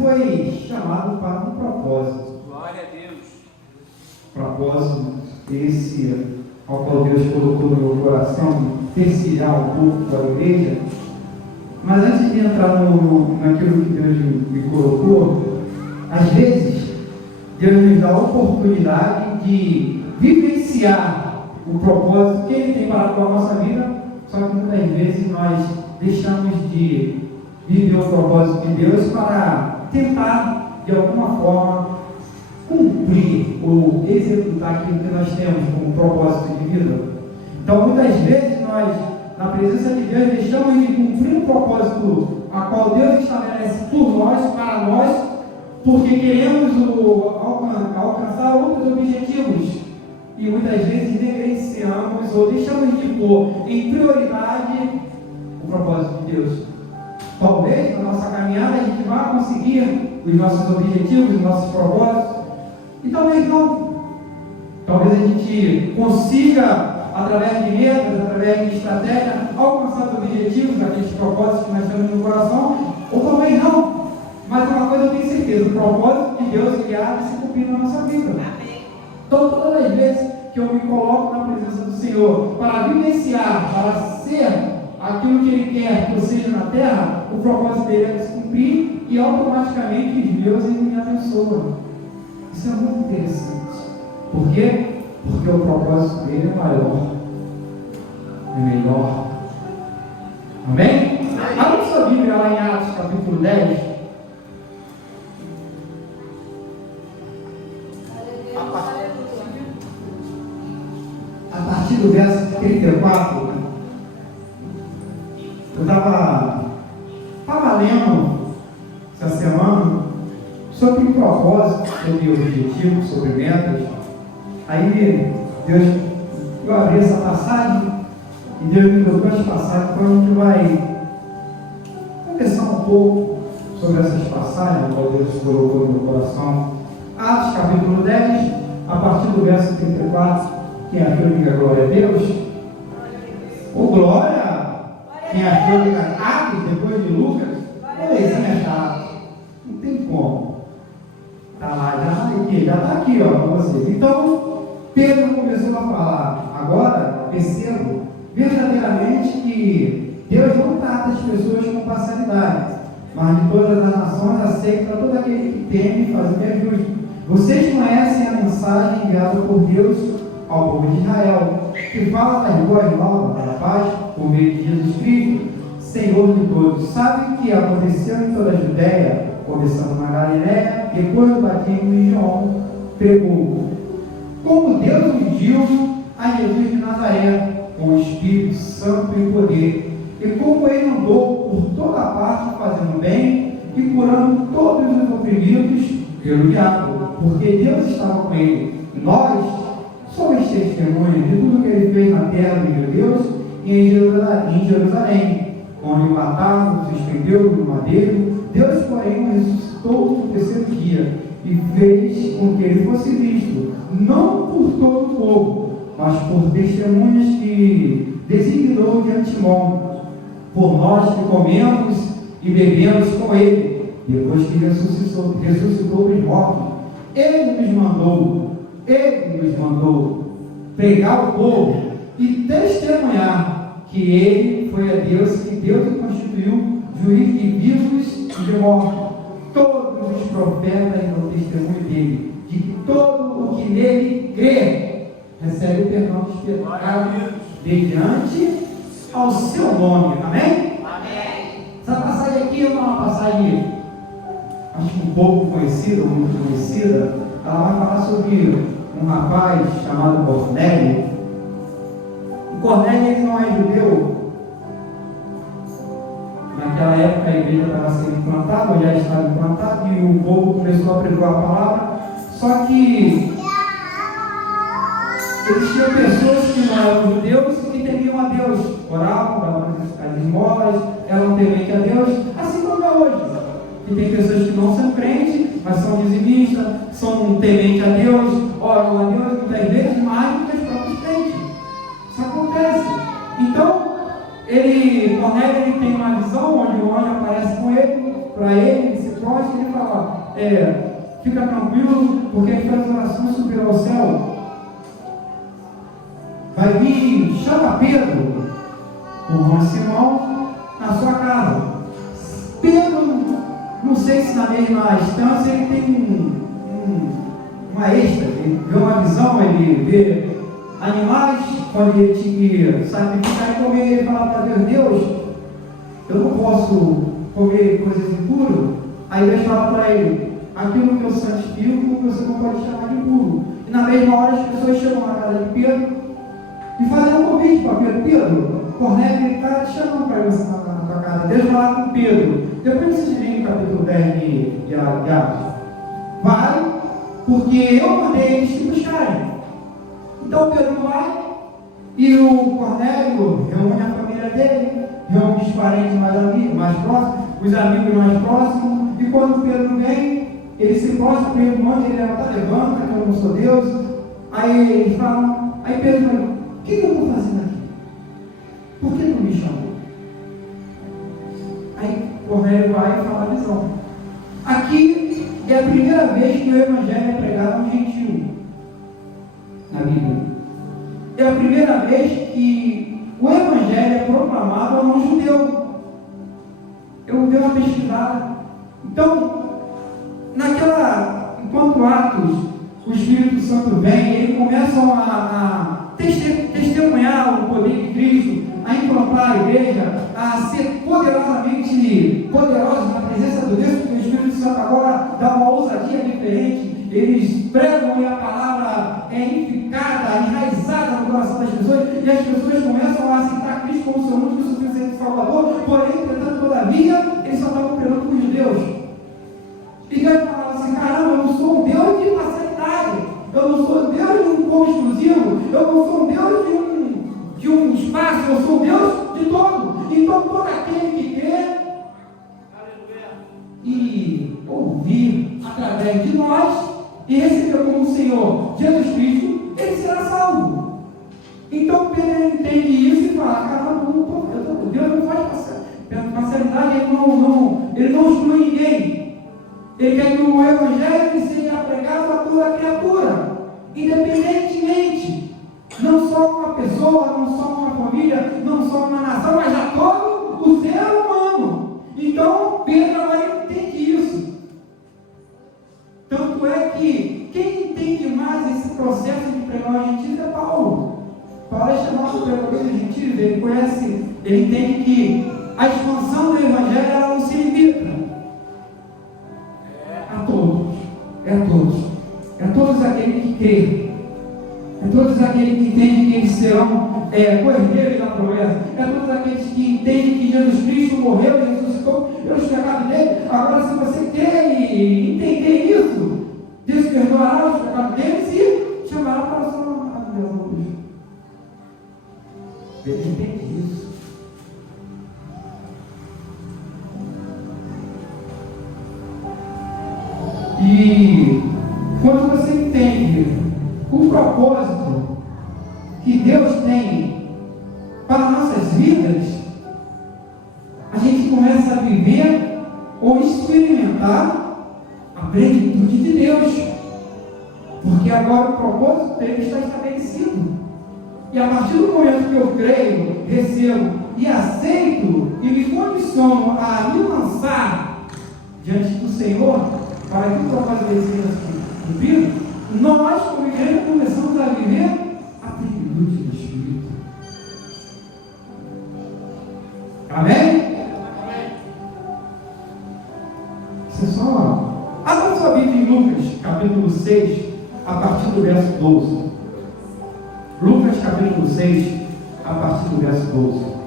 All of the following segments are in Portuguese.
foi chamado para um propósito. Glória a Deus. Propósito esse ao qual Deus colocou no meu coração, terciar um pouco para a igreja. Mas antes de entrar naquilo que Deus me colocou, às vezes Deus nos dá a oportunidade de vivenciar o propósito que Ele tem para com a nossa vida, só que muitas vezes nós deixamos de viver o propósito de Deus para tentar, de alguma forma, cumprir ou executar aquilo que nós temos como propósito de vida. Então, muitas vezes nós, na presença de Deus, deixamos de cumprir o propósito a qual Deus estabelece por nós, para nós, porque queremos alcançar outros objetivos. E muitas vezes negligenciamos ou deixamos de pôr em prioridade o propósito de Deus. Talvez na nossa caminhada a gente vá conseguir os nossos objetivos, os nossos propósitos, e talvez não. Talvez a gente consiga, através de metas, através de estratégia, alcançar os objetivos, aqueles propósitos que nós temos no coração, ou talvez não. Mas uma coisa eu tenho certeza, o propósito de Deus ele há de se cumprir na nossa vida. Então, todas as vezes que eu me coloco na presença do Senhor para vivenciar, para ser aquilo que Ele quer que eu seja na terra, o propósito dele é de se cumprir e automaticamente os meus Ele me abençoa. Isso é muito interessante. Por quê? Porque o propósito dele é maior, é melhor. Amém? Abra sua Bíblia lá em Atos capítulo 10. A partir do verso 34, eu estava lendo essa semana sobre propósito, sobre objetivos, sobre metas. Aí eu abri essa passagem e Deus me colocou as passagens, então a gente vai conversar um pouco sobre essas passagens que Deus colocou no meu coração. Atos capítulo 10, a partir do verso 34. Quem achou, diga glória a Deus. Ô glória! Quem achou, diga Atos, depois de Lucas. Belezinha chata. Não tem como. Tá lá, já está aqui, ó, para vocês. Então, Pedro começou a falar. Agora, percebo verdadeiramente que Deus não trata as pessoas com parcialidade, mas de todas as nações aceita todo aquele que teme fazer o que é justo. Vocês conhecem a mensagem enviada por Deus ao povo de Israel, que fala das boas novas da paz por meio de Jesus Cristo, Senhor de todos. Sabe o que aconteceu em toda a Judéia, começando na Galiléia, depois do batismo de João, pregou como Deus ungiu a Jesus de Nazaré com o Espírito Santo e poder, e como ele andou por toda a parte fazendo bem e curando todos os oprimidos pelo diabo, porque Deus estava com ele. Nós somos testemunhas de tudo que ele fez na terra dos judeus e em Jerusalém, onde o mataram, suspendeu no madeiro. Deus, porém, o ressuscitou no terceiro dia e fez com que ele fosse visto, não por todo o povo, mas por testemunhas que designou de antemão, por nós que comemos e bebemos com ele, depois que ressuscitou dos mortos. Ele nos mandou pregar ao povo e testemunhar que ele foi a Deus, que Deus o constituiu juiz de vivos e de mortos. Todos os profetas dão testemunho dele, de que todo o que nele crê recebe o perdão dos pecados mediante ao seu nome. Amém? Amém. Essa passagem aqui é uma passagem, acho que um pouco conhecida, muito conhecida. Ela vai falar sobre um rapaz chamado Cornélio. E Cornélio, ele não é judeu. Naquela época a igreja estava sendo implantada, ou já estava implantada, e o povo começou a pregar a palavra. Só que existiam pessoas que não eram judeus e que temiam a Deus, oravam, davam as esmolas, eram tementes a Deus, assim como é hoje. E tem pessoas que não são crentes, mas são dizimistas, são tementes a Deus, oram a Deus muitas vezes mais do que os próprios crentes. Isso acontece. Então, Cornélio, ele tem uma visão onde o anjo aparece com ele, para ele se prostra e ele fala: fica tranquilo, porque ele faz oração subir ao céu. Vai vir, chama Pedro, o irmão Simão, na sua casa. Pedro, não sei se na mesma instância ele tem uma extra, ele vê uma visão, ele vê animais, quando ele tinha que sacrificar e comer, ele fala para Deus, eu não posso comer coisas impuras. Aí Deus fala para ele, aquilo que eu santifico, você não pode chamar de impuro. E na mesma hora as pessoas chamam na casa de Pedro e fazem um convite para Pedro. Pedro, Cornélio está te chamando para ir na tua casa. Deus vai lá com Pedro. Depois vocês leem o capítulo 10 de Atos. Vai, porque eu mandei eles te buscarem. Então Pedro vai, e o Cornélio reúne a família dele, reúne os parentes mais próximos, os amigos mais próximos, e quando Pedro vem, ele se prostra para ele, manda ele levantar, levanta, que eu não sou Deus. Aí eles falam, aí Pedro fala, o que eu estou fazendo aqui? Por que tu me chamou? Aí Cornélio vai e fala a visão. Aqui é a primeira vez que o Evangelho é pregado a um gentil na Bíblia. É a primeira vez que o Evangelho é proclamado a um judeu. Eu dei uma pesquisada. Então, enquanto Atos, o Espírito Santo vem, eles começam a testemunhar o poder de Cristo, a implantar a igreja, a ser poderosamente poderosos na presença de Deus, porque o Espírito Santo agora dá uma ousadia diferente. Eles pregam e a palavra é edificada, enraizada no coração das pessoas, e as pessoas começam a aceitar Cristo como seu único e suficiente Salvador. Porém, entretanto, todavia, eles só estavam operando com os judeus. E Deus falava assim, caramba, eu não sou um Deus de parcialidade, eu não sou um Deus de um povo exclusivo, eu não sou um Deus de um espaço, eu sou um Deus de todo. Então todo aquele que quer e ouvir através de nós e receber como Senhor Jesus Cristo, ele será salvo. Então Pedro entende isso e fala, caramba, Deus não faz parcialidade, ele não exclui ninguém. Ele quer que o Evangelho seja pregado a toda criatura, independentemente, não só uma pessoa, não só uma família, não só uma nação, mas a todo o ser humano. Então, Pedro agora entende isso. Tanto é que quem entende mais esse processo de pregar os gentios é Paulo. Paulo é chamado pregador dos gentios, ele conhece, ele entende que a expansão do Evangelho ela não se limita a todos aqueles que creem, a todos aqueles que entendem que eles serão cordeiros da promessa, a todos aqueles que entendem que Jesus Cristo morreu e ressuscitou pelos pecados dele. Agora, se você quer entender isso, Deus perdoará os pecados deles e chamará para a sua admiração. Ele entende isso. E quando você entende o propósito que Deus tem para nossas vidas, a gente começa a viver ou experimentar a plenitude de Deus, porque agora o propósito dele está estabelecido. E a partir do momento que eu creio, recebo e aceito e me condiciono a me lançar diante do Senhor, para que o propósito dele seja cumprido, nós, como igreja, começamos a viver a plenitude do Espírito. Amém? Isso é só. Abra sua Bíblia em Lucas, capítulo 6, a partir do verso 12. Lucas, capítulo 6, a partir do verso 12.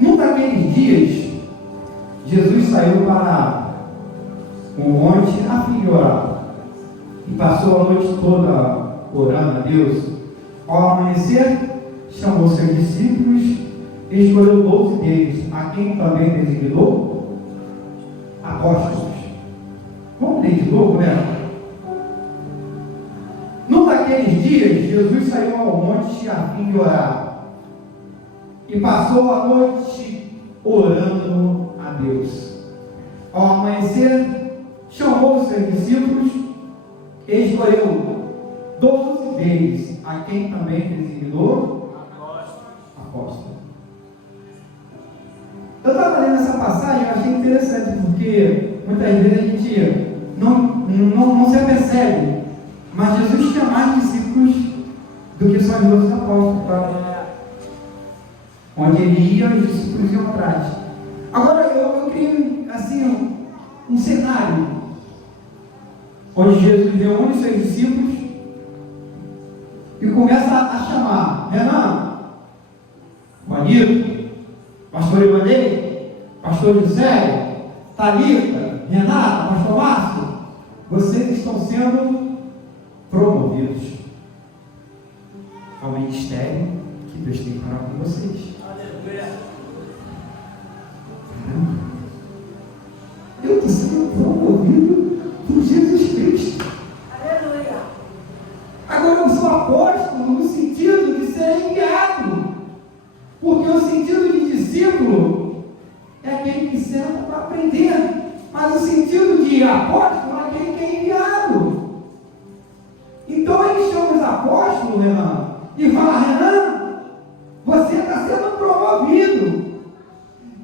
Num daqueles dias, Jesus saiu para um monte a fim de orar, e passou a noite toda orando a Deus. Ao amanhecer, chamou seus discípulos e escolheu 12 deles, a quem também designou apóstolos. Vamos ler de novo, né? Num daqueles dias, Jesus saiu ao monte a fim de orar, e passou a noite orando a Deus. Ao amanhecer, chamou os seus discípulos e escolheu 12 deles, a quem também designou apóstolo. Eu estava lendo essa passagem, eu achei interessante, porque muitas vezes a gente não se apercebe, mas Jesus tinha mais discípulos do que só os 12 apóstolos, tá? Onde ele ia, os discípulos iam atrás. Agora eu criei assim um cenário onde Jesus reúne seus discípulos e começa a chamar Renan, Juanito, pastor Ivanei, pastor José, Thalita, Renata, pastor Márcio, vocês estão sendo promovidos ao ministério que Deus tem para com vocês. Eu estou sendo promovido por Jesus Cristo. Aleluia. Agora eu sou apóstolo no sentido de ser enviado, porque o sentido de discípulo é aquele que senta para aprender, mas o sentido de apóstolo é aquele que é enviado. Então ele chama os apóstolos, Renan, e fala: Renan, você está sendo promovido.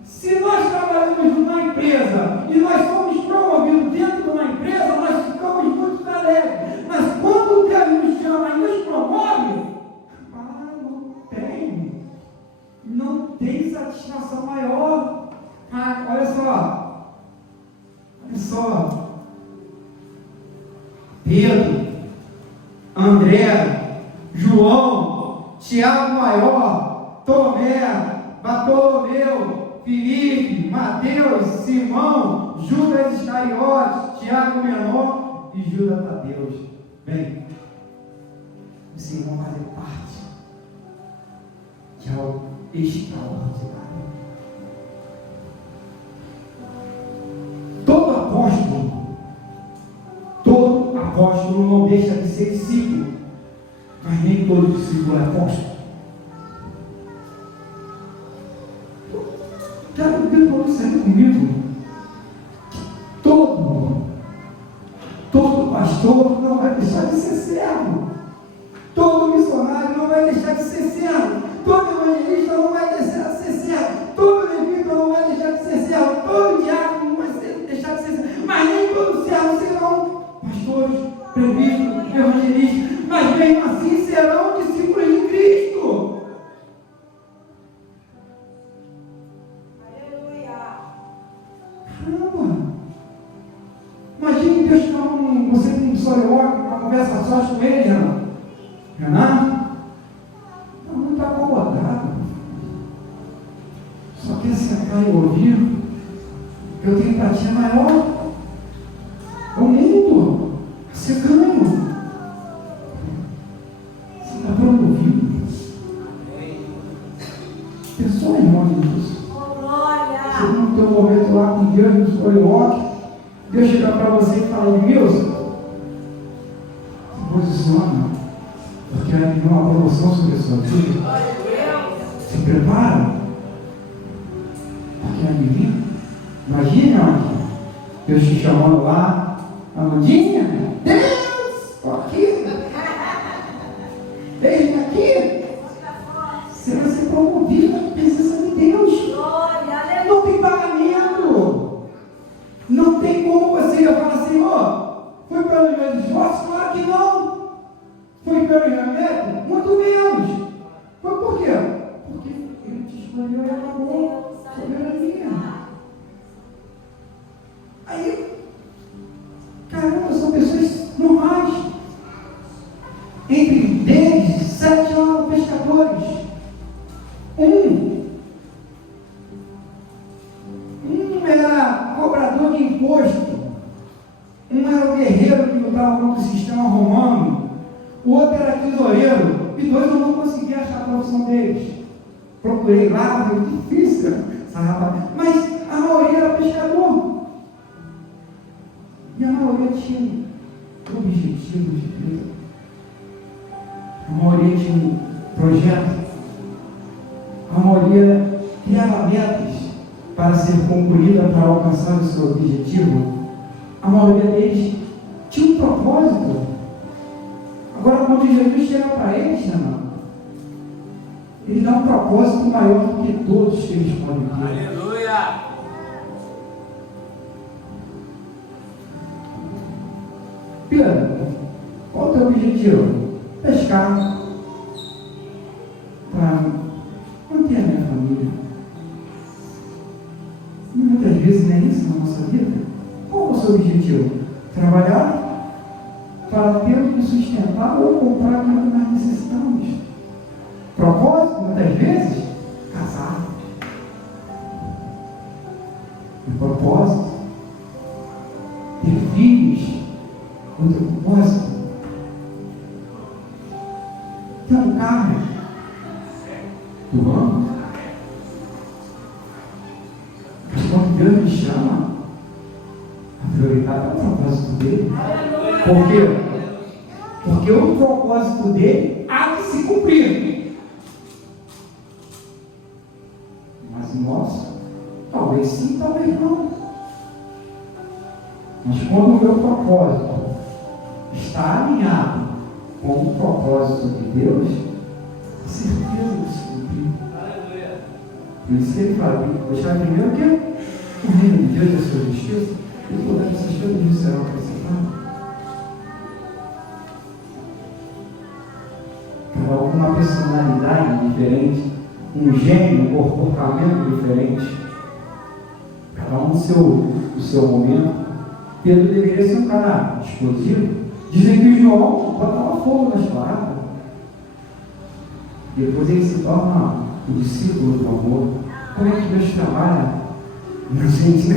Se nós trabalhamos numa empresa e nós somos promovidos dentro de uma empresa, nós ficamos muito alegres. Mas quando Deus nos chama e nos promove, não tem satisfação maior. Olha só, Pedro, André, João, Tiago Maior, Tomé, Bartolomeu, Filipe, Mateus, Simão, Judas Iscariotes, Tiago Menor e Judas Tadeu. Bem, vocês vão fazer parte de algo extraordinário. Todo apóstolo não deixa de ser discípulo, mas nem todo discípulo é apóstolo. Quero ver todos sair comigo. Todo pastor não vai deixar de ser servo. Todo missionário não vai deixar de ser servo. Todo evangelista não vai deixar de ser servo. Todo levita não vai deixar de ser servo. Todo diácono não vai deixar de ser servo. Mas nem todos servos serão pastores, presbíteros, evangelistas. Mas mesmo assim serão discípulos de Cristo. Aleluia. Caramba! Imagine Deus chamando você com um soleógrafo, uma conversa só com ele, Renan. Não está acomodado. Só quer sentar e ouvir. Eu tenho para ti maior. O mundo você ganha. Você está promovido. Pensou em nome disso. Você não tem um momento lá com Deus no soleógrafo. Deus chega para você e fala: Wilson, se posiciona, porque vai vir uma promoção sobre a sua vida. Se prepara, porque adivinha? Imagina, Deus te chamando lá, Amandinha, Deus, estou aqui, eis-me aqui. Você vai ser promovido na presença de Deus. Não tem pagamento. Não tem como você falar: Senhor, foi pelos meus esforços? Claro que não. Foi pelo remédio? Muito menos. Foi por quê? Porque Ele te escolheu e acabou. Soberania. Aí, caramba, são pessoas normais. Entre deles, 7 eram pescadores. Um era cobrador de imposto. Um era o guerreiro que lutava contra o sistema romano. O outro era tesoureiro. E 2 eu não consegui achar a profissão deles. Procurei lá, foi difícil essa rapaz. Mas a maioria era pescador. E a maioria tinha objetivo de Deus. A maioria tinha um projeto. A maioria criava metas para ser concluída, para alcançar o seu objetivo. A maioria deles tinha um propósito. Agora, quando Jesus chega para eles, irmão, ele dá um propósito maior do que todos que eles podem ter. Aleluia! Pedro, qual é o teu objetivo? Pescar. Para manter a minha família. E muitas vezes não é isso na nossa vida. Qual é o seu objetivo? Trabalhar para ter o que sustentar ou comprar aquilo que nós necessitamos. Propósito, muitas vezes, casar. Um propósito, ter filhos. Outro propósito, ter um carro. Tu vamos? Mas quando Deus me chama, a prioridade é o propósito dele. Por quê? Porque o propósito dele há de se cumprir. Mas o nosso, talvez sim, talvez não. Mas quando o meu propósito está alinhado com o propósito de Deus, com certeza vai se cumprir. Por isso que ele fala, deixar primeiro o quê? O reino de Deus e a sua justiça, e todas essas coisas serão acrescentadas. Cada um com uma personalidade diferente, um gênio, um comportamento diferente, cada um no seu momento. Pedro deveria ser um cara explosivo. Dizem que João botava fogo nas paradas. Depois ele se torna o discípulo do amor. Como é que Deus trabalha na gente, né?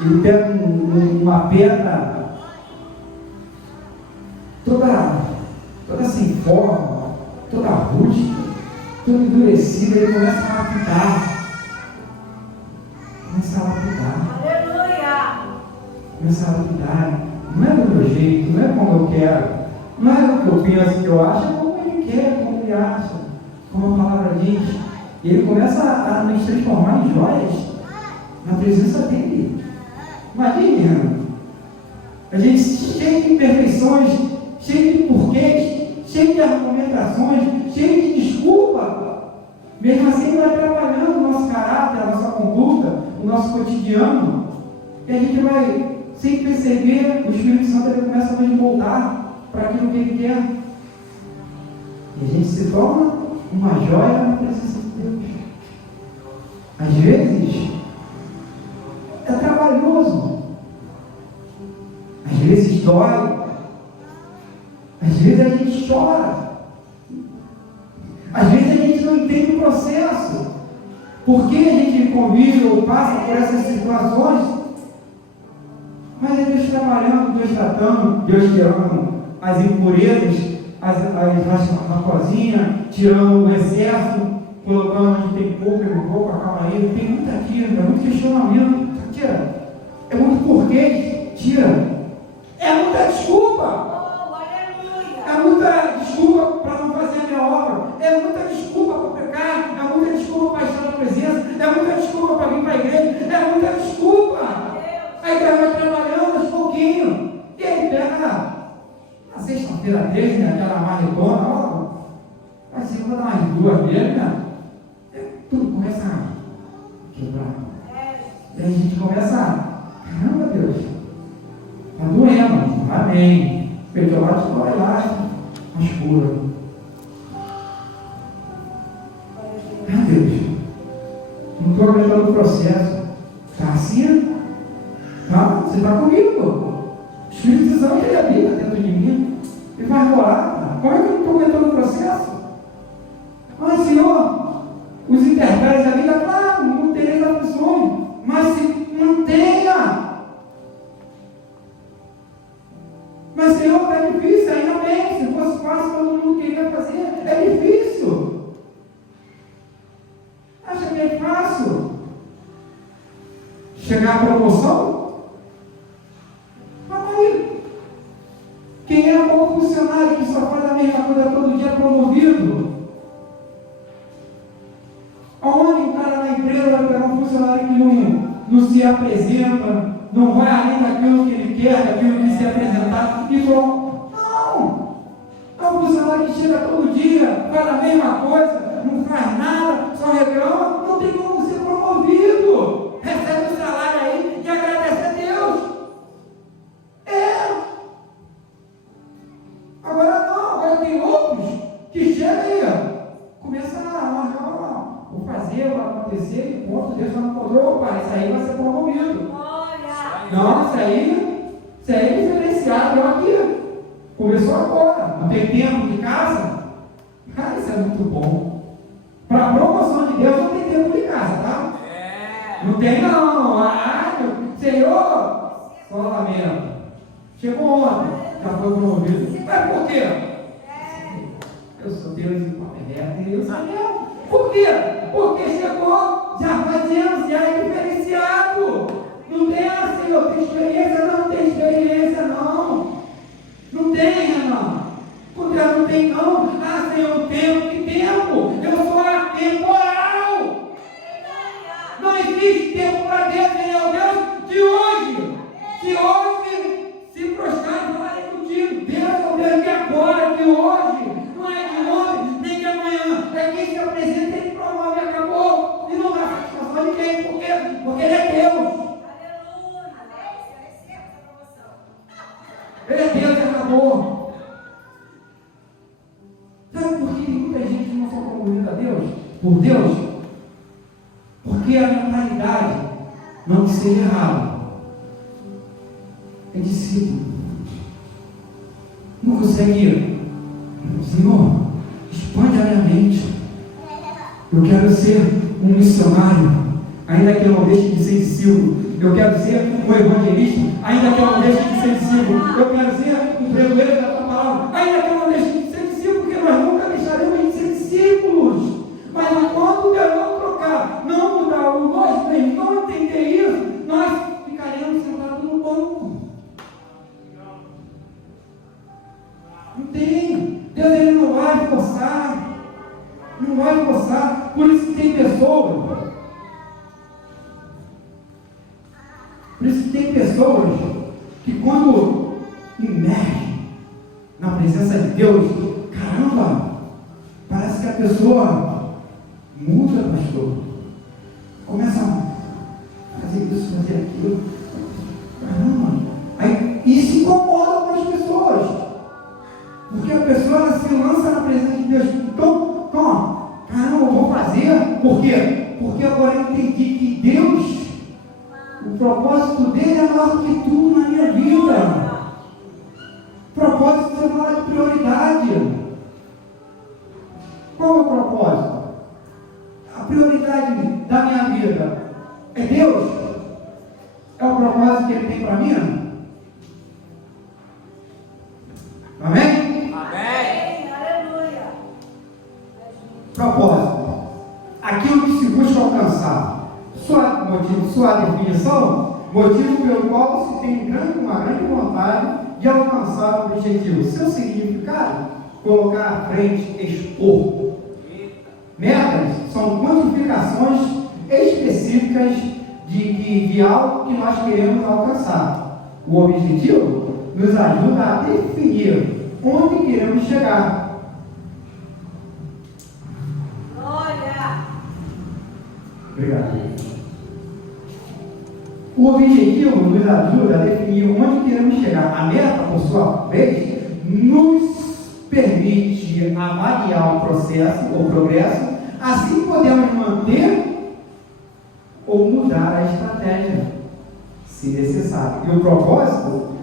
Ele pega uma pedra toda sem forma, toda rústica, toda endurecida, ele começa a lapidar. Começa a lapidar. Não é do meu jeito, não é como eu quero, não é o que eu penso, o que eu acho, é como ele quer, como ele acha, como a palavra diz. E ele começa a nos transformar em joias na presença dele. Imagine, a gente cheio de imperfeições, cheio de porquês, cheio de argumentações, cheio de desculpa. Mesmo assim, ele vai trabalhando o nosso caráter, a nossa conduta, o nosso cotidiano. E a gente vai, sem perceber, o Espírito Santo ele começa a nos moldar para aquilo que ele quer. E a gente se torna uma joia na presença de Deus. Às vezes, é trabalhoso. Às vezes dói. Às vezes a gente chora. Às vezes a gente não entende o processo. Por que a gente convive ou passa por essas situações? Mas é Deus trabalhando, Deus tratando, Deus tirando as impurezas, as raposinhas, tirando o excesso, colocando onde tem pouco, acalma aí. Tem muita tira, é muito questionamento. Tira. É muito porquê, tira. É muita desculpa. É muita desculpa para não fazer a minha obra. É muita desculpa para pecar. É muita desculpa para estar na presença. É muita desculpa para vir para a igreja. É muita desculpa. A igreja vai trabalhando aos pouquinhos. E ele pega na sexta-feira dele, aquela marretona, ó. Vai ser, vou dar umas duas vezes, né? Tudo começa a quebrar. E aí a gente começa, caramba, Deus, está doendo, amém. Peitolate dói lá, mas cura. Ah, Deus, não estou aguentando o processo. Está assim? Tá? Você está comigo. O Espírito Santo ele habita dentro de mim. Ele vai morar. Como é que eu não estou aguentando o processo? Mas, Senhor, os interpéries da vida, claro, não tereis aflições, mas se mantenha. Mas, Senhor, está difícil, ainda bem. Se fosse fácil, todo mundo queria fazer. É difícil. Acha que é fácil chegar à promoção? Mas aí, quem é bom funcionário que só faz a mesma coisa todo dia promovido? sabe que não se apresenta, não vai além daquilo que ele quer, daquilo que se é apresentado, e falou, não, é um funcionário que chega todo dia, faz a mesma coisa, não faz nada, só reclama, não tem como ser promovido, recebe o salário aí e agradece a Deus. Agora tem outros que chegam aí, começa vou fazer, vai acontecer, e ponto, Deus não encontrou, pai, isso aí vai ser promovido. Não, isso aí é diferenciado, olha aqui, começou agora, não tem tempo de casa? Cara, isso é muito bom. Para a promoção de Deus não tem tempo de casa, tá? Não tem não, Senhor, só lamento. Chegou ontem, já foi promovido. Mas por quê? Eu sou Deus e papai reto, e eu sou Deus. Por quê? Porque chegou, já fazemos, já é diferenciado. Não tem Senhor, tem experiência? Não tem experiência, não. Não tem, irmão. Por Deus não tem, não. Senhor, tempo, que tempo? Eu sou atemporal. Não existe tempo para Deus, nem é o Deus de hoje. De hoje, se prostrar e falarei contigo. Deus é o Deus de agora, de hoje. Não é de ontem, nem de amanhã. É quem se apresenta, ele promove e acabou. E não dá satisfação a ninguém. Por quê? Porque ele é Deus. Ele é Deus e acabou. Sabe por que muita gente não são comunida a Deus? Por Deus? Porque a mentalidade, não que seja errado, é discípulo. Não consegue, Senhor, expande a minha mente. Eu quero ser um missionário, ainda que eu não deixe de ser discípulo. Eu quero ser um evangelista, ainda que eu não deixe de ser discípulo. Eu quero ser um pregoeiro da tua palavra, ainda que eu não deixe de ser discípulo, porque nós nunca deixaremos de ser discípulos. Mas enquanto Deus não trocar, não mudar o nosso bem, não entender isso, nós ficaremos sentados no banco. Não tem. Deus ele não vai forçar. Não vai forçar. Por isso que tem pessoas. Por isso que tem pessoas que quando emergem na presença de Deus, caramba, parece que a pessoa muda, pastor. Começa a fazer isso, fazer aquilo. Caramba. Aí, e se incomoda com as pessoas. Porque a pessoa ela se lança na presença de Deus. Então, caramba, eu vou fazer. Por quê? Porque agora eu entendi que Deus, o propósito dele é maior que tudo na minha vida. O propósito é maior de prioridade. Qual é o propósito? A prioridade da minha vida é Deus? É o propósito que ele tem para mim? Amém? Amém. Aleluia. Propósito. Aquilo que se busca alcançar. Sua definição, motivo pelo qual se tem uma grande vontade de alcançar o objetivo. Seu significado, colocar à frente, expor. Metas são quantificações específicas de algo que nós queremos alcançar. O objetivo nos ajuda a definir onde queremos chegar. Glória. Obrigado. O objetivo nos ajuda a definir onde queremos chegar. A meta, por sua vez, nos permite avaliar o processo, o progresso, assim podemos manter ou mudar a estratégia, se necessário. E o propósito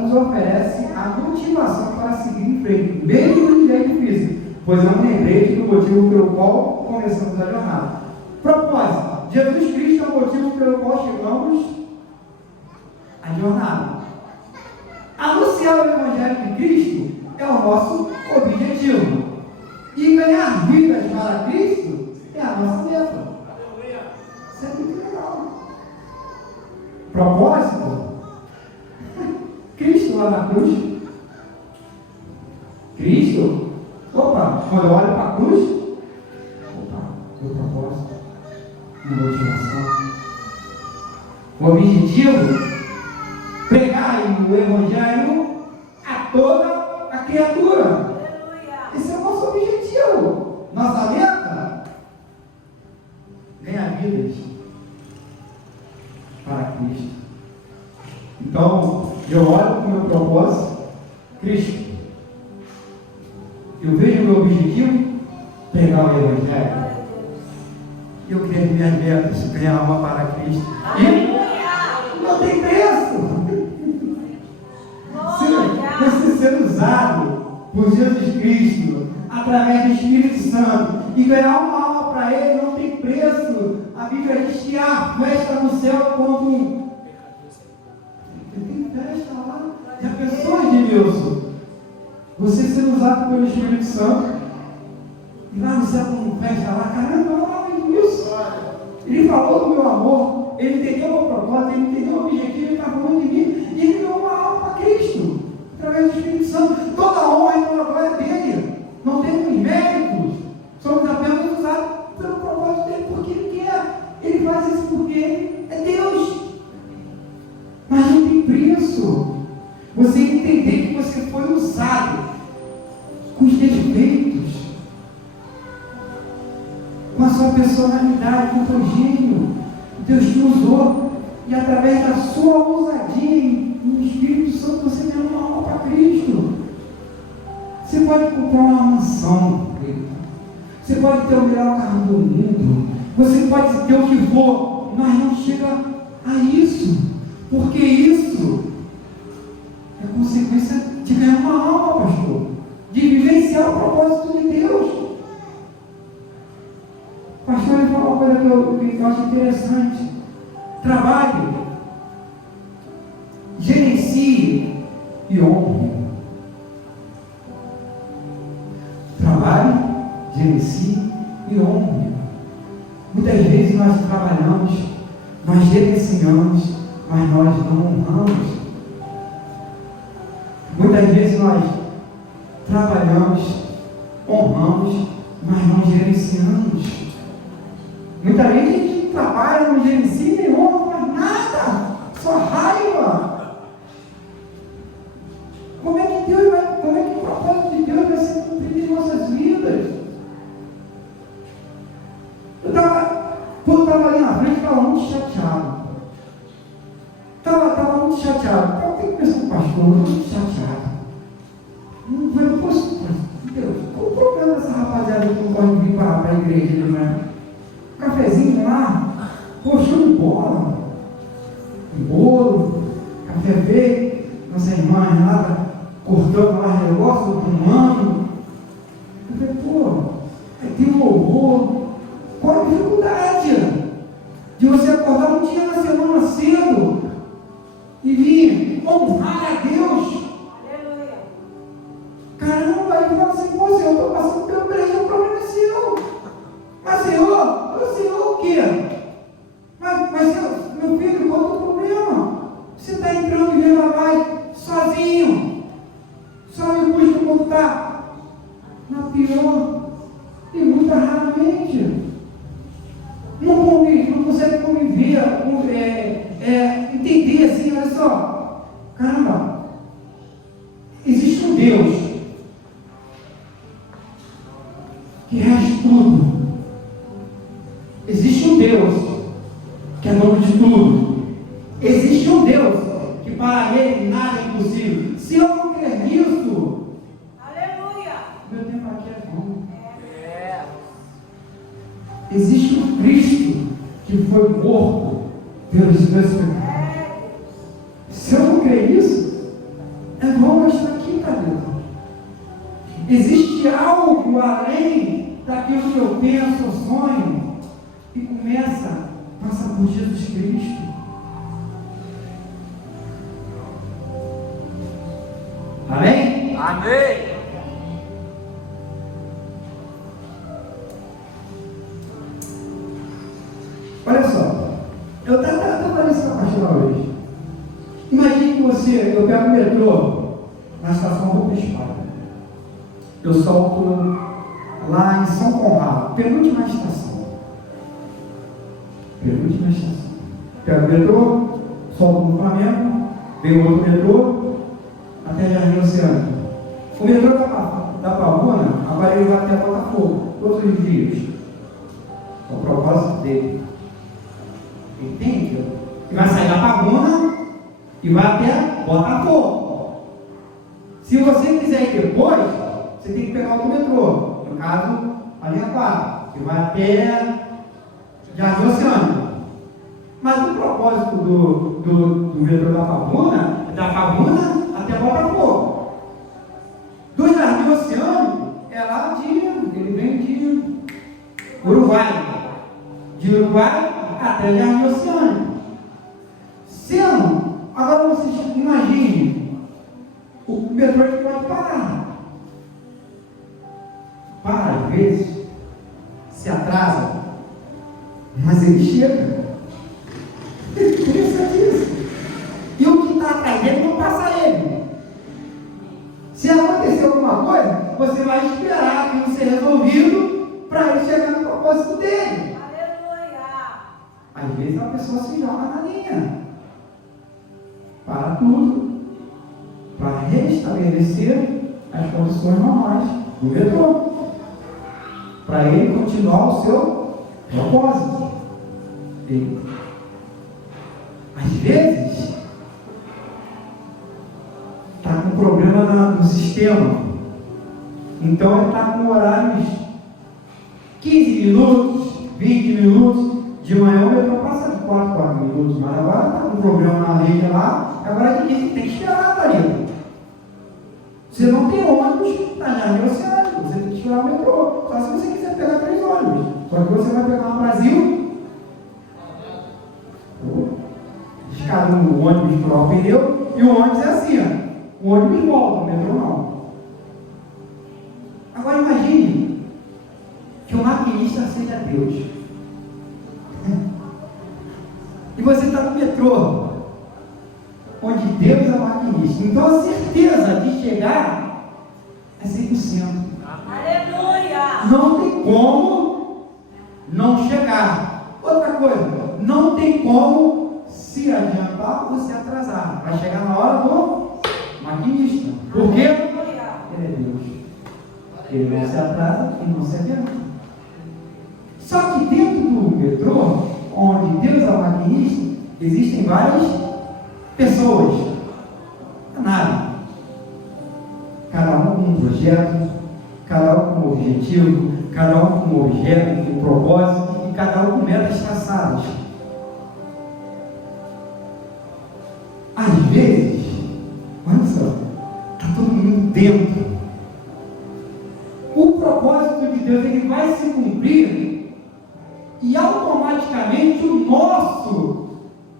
nos oferece a motivação para seguir em frente, mesmo no dia difícil, pois é um lembrete do motivo pelo qual começamos a jornada. Propósito. Jesus Cristo é o motivo pelo qual chegamos à jornada. Anunciar o Evangelho de Cristo é o nosso objetivo. E ganhar vidas para Cristo é a nossa meta. Isso é muito legal. Propósito. Cristo lá na cruz. Cristo. Opa, quando eu olho para a cruz, meu propósito. Motivação. objetivo? Pregar o Evangelho a toda a criatura. Aleluia. Esse é o nosso objetivo. Nossa meta? Ganhar vidas para Cristo. Então, eu olho para o meu propósito, Cristo. Eu vejo o meu objetivo, pregar o Evangelho. Glória a Deus. Eu quero minhas metas, ganhar alma para Cristo. E Aleluia. não tem preço. Glória. Você ser usado por Jesus Cristo, através do Espírito Santo, e ganhar uma alma para Ele, não tem preço. A Bíblia diz que há festa no céu quando tem festa lá. Já pensou, Edmilson? Você ser usado pelo Espírito Santo, e lá no céu com festa lá, caramba, Edmilson. Ele falou do meu amor, ele entendeu o meu propósito, ele entendeu o objetivo, ele está falando de mim, e ele deu uma alma para Cristo, através do Espírito Santo. Toda a honra e toda a glória dele. Não temos méritos, somos apenas usados pelo propósito dele, porque ele quer. Ele faz isso porque ele é Deus. Mas não tem preço. Você entender que você foi usado com os defeitos, com a sua personalidade, com o teu gênio. Deus te usou, e através da sua ousadia no Espírito Santo você tem uma alma para Cristo. Você pode comprar uma mansão, você pode ter o melhor carro do mundo, você pode ter o que for, mas não chega a isso, porque isso é consequência de ganhar uma alma, pastor, de vivenciar o propósito de Deus. Pastor, ele falou uma coisa que eu acho interessante: trabalhe, gerencie e honre. Trabalhe, gerencie e honre. Muitas vezes nós trabalhamos, nós gerenciamos, mas nós não honramos. Muitas vezes nós trabalhamos, honramos, mas não gerenciamos. Muita gente a gente trabalha, não gerencia, nem honra, não faz nada, só raiva. Como é que o propósito de Deus vai ser cumprido em nossas vidas? Quando eu estava ali na frente, estava muito chateado. Estava muito chateado. Eu tenho que pensar com o pastor, eu estou muito chateado. Eu não posso, Deus, qual o problema dessa rapaziada que não pode vir para a igreja, né? Cafezinho lá, pô, show de bola, bolo, café feito, nossa irmã Renata cortando lá o negócio, arrumando. Eu falei, pô, aí tem um louvor. Qual a dificuldade de você acordar um dia na semana cedo e vir honrar a Deus? Aleluia. Caramba, aí fala assim, pô, Senhor, eu estou passando pelo prejuízo, o problema é seu. Mas Senhor, o quê? Mas meu filho, qual é o problema? Você está entrando e vendo lá vai sozinho. Só me busca voltar na pior. E muito raramente. Não consegue conviver, entender assim, olha só. Caramba, existe um Deus que rege tudo. Existe um Deus que é dono de tudo. Existe um Deus que para ele nada é impossível. Se eu não crer nisso, Aleluia. meu tempo aqui é bom. Existe um Cristo que foi morto pelos meus pecados. Se eu não crer nisso, é bom eu estar aqui, tá dentro. Existe algo além daquilo que eu penso, eu sonho, e passa por Jesus Cristo. Amém? Amém. Olha só, eu estava nessa página hoje. Imagine que eu pego o metrô na estação Rua Espada. Eu solto lá em São Conrado, penúltima estação. Pego o metrô, solta no Flamengo, veio outro metrô, até Jardim Oceano. O metrô da Pavuna, agora ele vai até Botafogo, todos os dias. É o propósito dele. Entende? Ele vai sair da Pavuna e vai até Botafogo. Se você quiser ir depois, você tem que pegar outro metrô. No caso, a linha 4, que vai até Jardim Oceano. Mas o propósito do metrô da Pavuna é da Pavuna até Botafogo. Do Jardim Oceano é lá ele vem de Uruguai. De Uruguai até Jardim Oceano. Sendo, agora vocês imaginem, o metrô pode parar. Para, às vezes, se atrasa, mas ele chega. Interessante isso. E o que está atrás dele não passa ele. Se acontecer alguma coisa, você vai esperar aquilo ser resolvido para ele chegar no propósito dele. Aleluia. Às vezes a pessoa se joga na linha. Para tudo. Para restabelecer as condições normais do metrô. Para ele continuar o seu propósito. Às vezes, está com problema no sistema. Então, ele está com horários 15 minutos, 20 minutos. De manhã, o metrô passa de 4 minutos. Mas agora está com problema na rede lá. Agora tem que esperar, Thalita. Você não tem ônibus na Jardim Oceano. Você tem que esperar o metrô. Só se você quiser pegar 3 ônibus. Só que você vai pegar no Brasil. Descarga o ônibus para o pneu. E o ônibus é assim, ó. O ônibus volta, o metrô não. Agora imagine que o maquinista seja Deus. E você está no metrô, onde Deus é o maquinista. Então a certeza de chegar é 100%. Aleluia. Não tem como não chegar. Outra coisa, não tem como se adiantar ou se atrasar. Vai chegar na hora do maquinista. Por quê? Ele é Deus. Ele não se atrasa e não se adianta. Só que dentro do metrô, onde Deus é o maquinista, existem várias pessoas. Nada. Cada um com um projeto, cada um com um objetivo, cada um com um objeto, com um propósito, e cada um com metas traçadas. Às vezes, olha só, está todo mundo dentro. O propósito de Deus ele vai se cumprir e automaticamente o nosso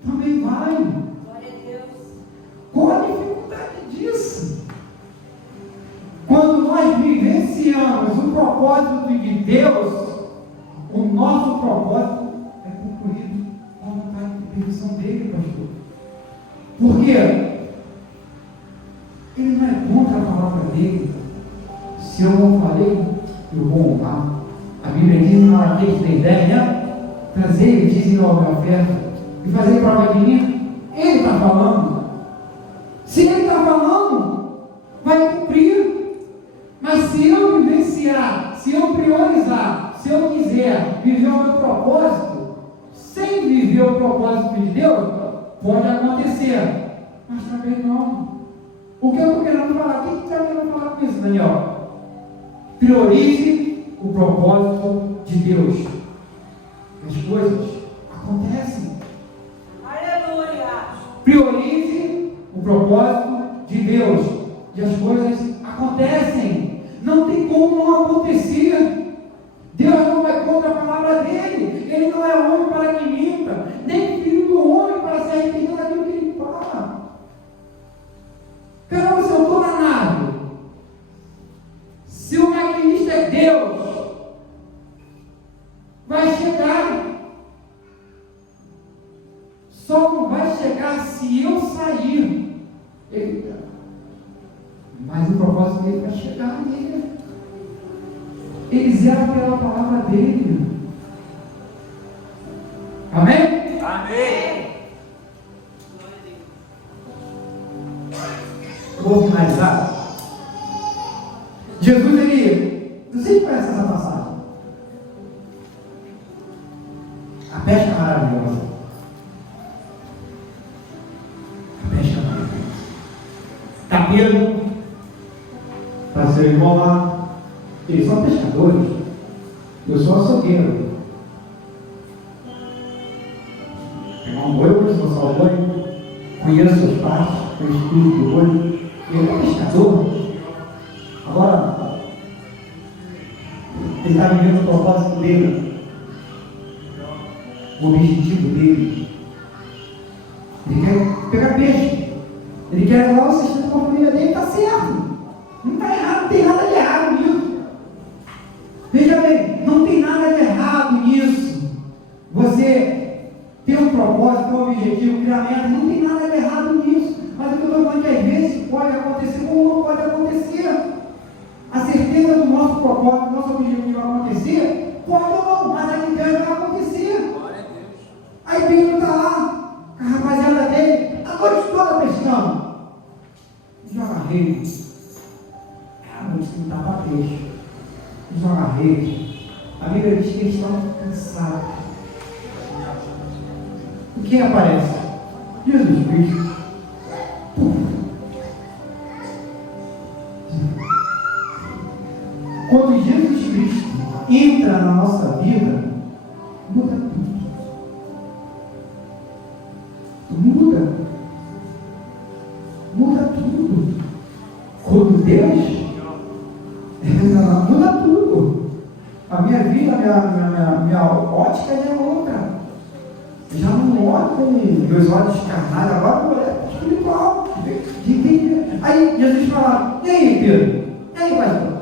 também vai. Glória a Deus. Qual a dificuldade disso? Quando nós vivenciamos o propósito de Deus, o nosso propósito é concluído com a vontade e permissão dele, pastor. Por quê? Ele não é contra a palavra dele. Se eu não falei, eu vou honrar. A Bíblia diz em Malaquias 3:10, né? Trazer e dizem a oferta e fazer prova de mim. Ele está falando. Se ele está falando, vai cumprir. Mas se eu vivenciar, se eu priorizar, se eu quiser viver o meu propósito, sem viver o propósito de Deus, pode acontecer. Mas também não. O que eu estou querendo falar? O que está querendo falar com isso, Daniel? Priorize o propósito de Deus. As coisas acontecem. Aleluia. Priorize o propósito de Deus. E as coisas acontecem. Não tem como não acontecer. Deus não vai contra a palavra dele. Ele não é homem para que minta, nem filho do homem para se arrepender daquilo que ele fala. Caramba, se eu estou na nave, se o maquinista é Deus, vai chegar. Só não vai chegar se eu sair. Eita. Mas o propósito dele vai chegar nele. Ele zela pela palavra dele. Amém? Amém. maravilhosa. A pesca maravilhosa. Está Pedro, para seu irmão lá. Eles são pescadores. Eu sou açougueiro. Pegar um boi, eu sou só o boi. Conheço seus pais, conheço tudo do boi. Ele é pescador. Agora, ele está vivendo o propósito dele, o objetivo dele. Ele quer pegar peixe, ele quer levar o sustento para a família dele, está certo, não está errado, não tem nada de errado nisso. Veja bem, não tem nada de errado nisso. Você tem um propósito, um objetivo, criar meta, não tem nada de errado nisso. Mas o que eu estou falando é que às vezes pode acontecer ou não pode acontecer. A certeza do nosso propósito, do nosso objetivo vai acontecer, pode ou não, mas aí Deus vai acontecer. Aí Pedro está lá, com a rapaziada dele, a noite toda pescando. Joga rede. A noite não dá para peixe. Joga rede. A Bíblia diz que eles estão cansados. E quem aparece? Jesus Cristo. Quando Jesus Cristo entra na nossa vida, muda tudo. Muda. Muda tudo. Quando Deus muda tudo. A minha vida, minha ótica é outra. Já não olho com meus olhos carnais, agora eu olho espiritual. Aí Jesus fala: e aí, Pedro? E aí, pastor?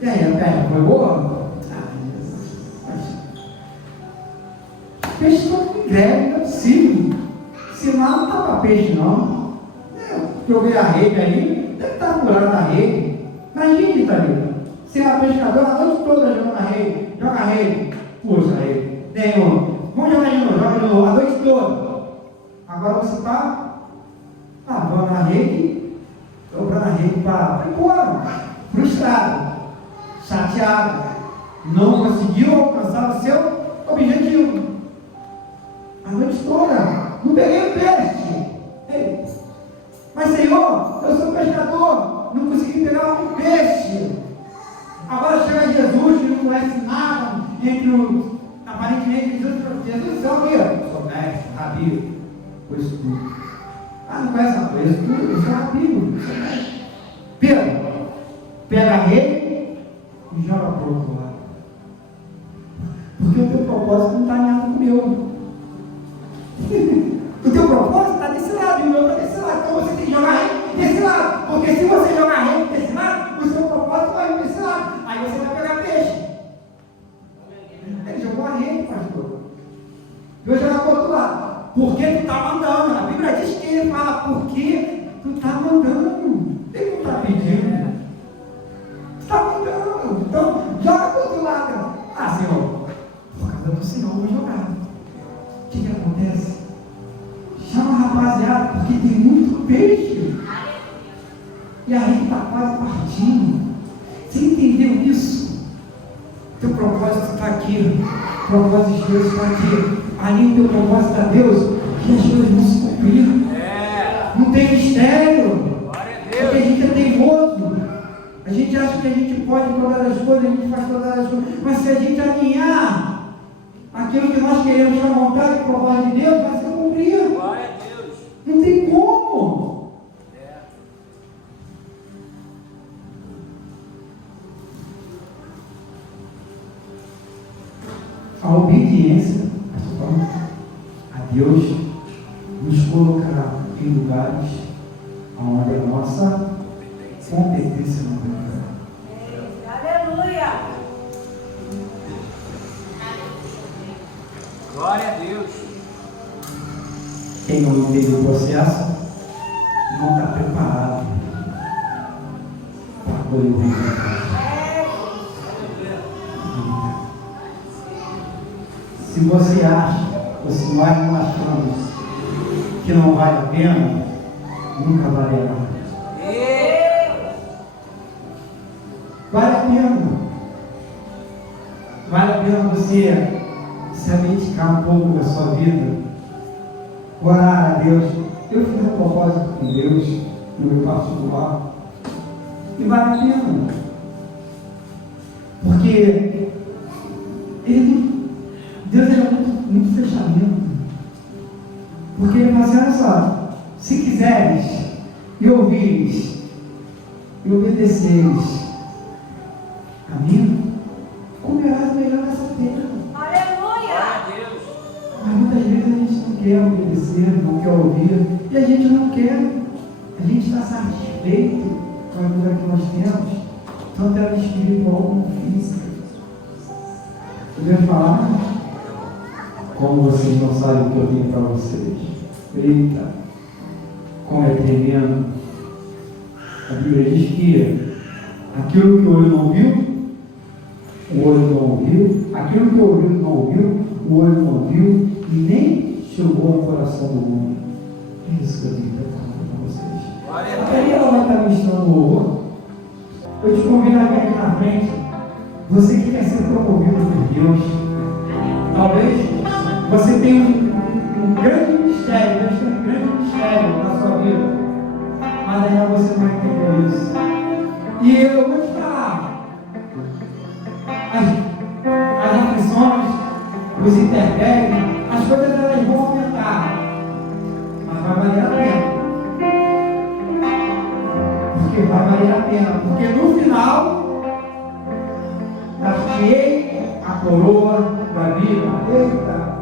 E aí, a perna foi boa? Peixe estão em greve, não é possível. Se lá não está para peixe, não. Joguei a rede aí, deve estar furando a rede. Imagine, Thalita. Você é uma pescadora a noite toda jogando a rede, joga a rede, puxa a rede. Nenhum. Vamos jogar de novo, joga de novo, a noite toda. Agora você está lavando a rede, dobrando a rede para ir embora. Frustrado, chateado, não conseguiu alcançar o seu objetivo. A noite toda, não peguei o peixe. Ei, mas Senhor, eu sou pescador, não consegui pegar um peixe. Agora chega Jesus, que não conhece nada, aparentemente Jesus é o quê? Sou mestre, rabi, pois tudo. Não conhece uma coisa, tudo, eu sou rabi, sou mestre. Pedro, pega a rede e joga para o outro lado. Porque o teu propósito não está alinhado com o meu. O teu propósito está desse lado e o meu está desse lado. Então você tem que jogar a rede desse lado. Porque se você jogar a rede desse lado, o seu propósito vai vir desse lado. Aí você vai pegar peixe. Ele jogou a rede, pastor. Eu jogar para o outro lado. Porque tu está mandando. A Bíblia diz que ele fala, porque tu está mandando. Ele não está pedindo. Tu está mandando. Então, joga para o outro lado. Senhor, por causa do Senhor, eu vou jogar. O que acontece? Chama a rapaziada, porque tem muito peixe. E a rede está quase partindo. Você entendeu isso? Teu propósito está aqui. O propósito de Deus está aqui. Ali o teu propósito a Deus, que as coisas vão se cumprir. Não tem mistério. Porque a gente é teimoso. A gente acha que a gente pode todas as coisas, a gente faz todas as coisas. Mas se a gente alinhar aquilo que nós queremos com a vontade e com o propósito de Deus, vai ser cumprido. Glória a Deus. Não tem como. A obediência a Deus nos colocará em lugares onde a nossa competência não vai ficar. Aleluia. Glória a Deus. Quem não entende o processo não está preparado para colher o resultado. Se você acha, ou se nós não achamos que não vale a pena, nunca valerá. Vale a pena. Vale a pena você se abdicar um pouco da sua vida, orar a Deus. Eu fiz um propósito com Deus no meu particular e vale a pena, porque Deus é muito fechamento, porque Ele fala assim: olha só, se quiseres e ouvires e obedeceres a mim, comerás melhor nessa terra. Aleluia. Mas muitas vezes a gente não quer obedecer, não quer ouvir, e a gente não quer, a gente está satisfeito com a vida que nós temos, tanto ela espiritual como física. Podemos falar? Como vocês não sabem o que eu tenho para vocês. Eita, como é tremendo. A Bíblia diz que aquilo que o olho não viu, o olho não ouviu, aquilo que o ouvido não ouviu, o olho não viu, e nem chegou ao coração do homem. É isso que eu tenho para vocês. Aí ela vai estar ministrando o louvor. Eu te convido a vir aqui na frente. Você que quer ser promovido por Deus, talvez você tenha um grande ministério, Deus tem um grande ministério na sua vida, mas ainda você não entendeu isso. E eu vou te falar, as aflições, os intempéries, as coisas elas vão aumentar, mas vai valer a pena. Porque vai valer a pena, porque no final achei a coroa da vida. Eita!